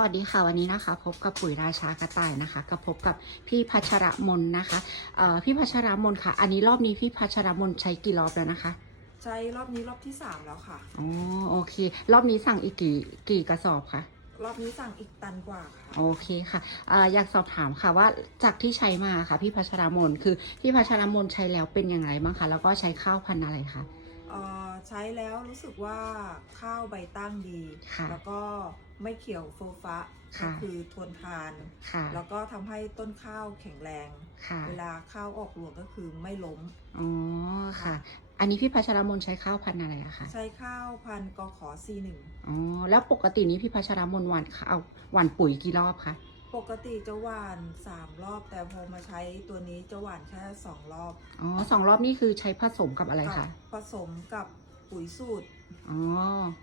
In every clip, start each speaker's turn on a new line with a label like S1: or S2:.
S1: สวัสดีค่ะวันนี้นะคะ พบกับปุ๋ยราชากระต่ายนะคะกับพบกับพี่พัชรมนนะคะเอ่อพี่พัชรมนค่ะ อันนี้รอบนี้พี่พัชรมนใช้กี่รอบแล้วนะคะ
S2: ใช้รอบนี้รอบที่3แล้วค่ะ
S1: อ๋อโอเค รอบนี้สั่งอีกกี่กี่กระสอบคะ
S2: รอบนี้สั่งอีกตันกว่าค่ะ
S1: โอเคค่ะเอ่ออยากสอบถามค่ะว่าจากที่ใช้มาค่ะ พี่พัชรมนคือพี่พัชรมนใช้แล้วเป็นยังไงบ้างคะแล้วก็ใช้ข้าวพันธุ์อะไรคะ
S2: เอ่อ ใช้แล้วรู้สึกว่าข้าวใบตั้งดี
S1: ค่ะ
S2: แล้วก็ไม่เขียวโฟฟะ
S1: ค่ะ
S2: ก็คือทนทาน
S1: ค่ะ
S2: แล้วก็ทำให้ต้นข้าวแข็งแรง
S1: ค่ะ
S2: เวลาข้าวออกรวงก็คือไม่ล้ม
S1: อ๋อค่ะ อันนี้พี่พัชรมนใช้ข้าวพันธุ์อะไรอะคะ
S2: ใช้ข้าวพันธุ์กขอซีหนึ่ง
S1: อ๋อ แล้วปกตินี้พี่พัชรมนหวานข้าวหวานปุ๋ยกี่รอบคะ
S2: ปกติจะหว่าน3รอบ แต่พอมาใช้ตัวนี้จะหว่านแค่2รอบ
S1: อ๋อสองรอบนี่คือใช้ผสมกับอะไร
S2: กั
S1: คะ
S2: ผสมกับปุ๋ยสูตร
S1: อ๋อ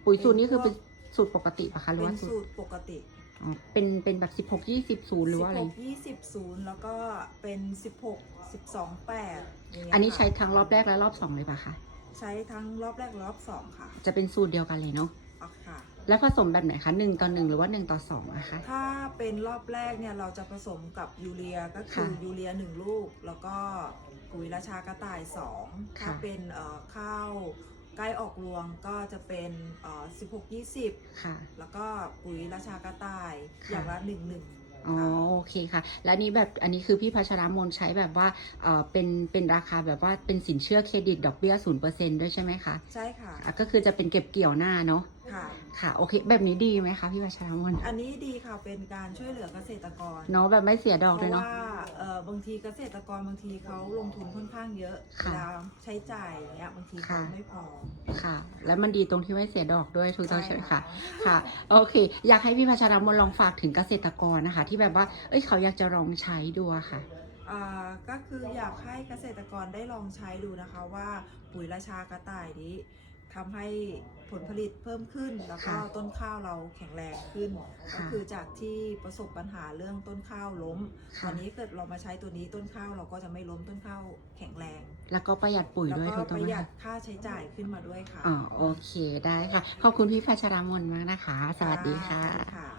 S1: ปุ๋ยสูตรนี่คือเป็นสูตรปกติปะคะหรือ
S2: เป็น
S1: ว่าสูตร
S2: สูตรปกติ
S1: อ๋อเป็นเป็นแบบสิบหกยี่สิบศูนย์หรือว่าอะไร
S2: 16 20 0 แล้วก็เป็น 16 12 8ย่างเงี้ย
S1: อันนี้
S2: ค่ะ
S1: ใช้ทั้งรอบแรกและรอบสองเลยปะคะ
S2: ใช้ทั้งรอบแรกและรอบสองค่ะ
S1: จะเป็นสูตรเดียวกันเลยเนาะ
S2: อ๋อค่ะ
S1: แล้วผสมแบบไหนคะหนึ่งต่อหนึ่งหรือว่าหนึ่งต่อสองอะคะ
S2: ถ้าเป็นรอบแรกเนี่ยเราจะผสมกับยูเรียก็คือ
S1: ค่ะ
S2: ยูเรีย1ลูก แล้วก็ปุ๋ยราชากระต่าย2ถ้า
S1: ค่ะ
S2: เป็นเอ่อข้าวใกล้ออกรวงก็จะเป็นเอ่อ16 20
S1: ค่ะ
S2: แล้วก็ปุ๋ยราชากระต่าย
S1: ค่ะ
S2: อย่างละ1 1
S1: อ๋อโอเคค่ะ แล้วนี่แบบอันนี้คือพี่พัชรมนใช้แบบว่าเออเป็นเป็นราคาแบบว่าเป็นสินเชื่อเครดิตดอกเบี้ยศูนย์เปอร์เซ็นต์ด้วยใช่ไหมคะ
S2: ใช่ค่ะ
S1: อะ ก็คือจะเป็นเก็บเกี่ยวหน้าเนาะ
S2: ค่ะ
S1: ค่ะโอเค แบบนี้ดีไหมคะพี่พัชรมน
S2: อันนี้ดีค่ะเป็นการช่วยเหลือเกษตรกร
S1: เนาะแบบไม่เสียดอก
S2: เพ
S1: เลย
S2: ราะ
S1: เนาะ
S2: ว่าเอ่อ บางทีเกษตรกรบางทีเขาลงทุนค่อนข้างเยอะเว
S1: ค่ะ
S2: ลาใช้จ่ายอย่างเงี้ยบางทีเขา
S1: ค่ะ
S2: ไม่พอ
S1: ค่ะ แล้วมันดีตรงที่ไม่เสียดอกด้วยถูกต้อง
S2: ใช่
S1: ใช่ไหม
S2: ค่ะ
S1: คะ ค่ะ โอเค อยากให้พี่พัชรมนลองฝากถึงเกษตรกรนะคะ ที่แบบว่า เอ้ย เขาอยากจะลองใช้ดูอะค่ะ
S2: อ่าก็คืออยากให้เกษตรกรได้ลองใช้ดูนะคะว่าปุ๋ยราชากระต่ายนี้ ทำให้ผลผลิตเพิ่มขึ้นแล้วก็
S1: ค่ะ
S2: ต้นข้าวเราแข็งแรงขึ้น
S1: ค่ะ
S2: ก็คือจากที่ประสบปัญหาเรื่องต้นข้าวล้ม
S1: ค่ะ
S2: ตอนนี้เกิดเรามาใช้ตัวนี้ต้นข้าวเราก็จะไม่ล้มต้นข้าวแข็งแรง
S1: แล้วก็ประหยัดปุ๋ย
S2: แล้ว
S1: ด้วย
S2: ก็
S1: ถูกต้
S2: ป
S1: อง
S2: ระ
S1: ไหม
S2: หยัด
S1: คะ
S2: ค่าใช้จ่ายขึ้นมาด้วยค่ะ
S1: อ๋อโอเคได้ค่ะ ขอบคุณพี่พัชรมนมากนะคะ สวัสดีค่ะ
S2: สวัสดีค่ะ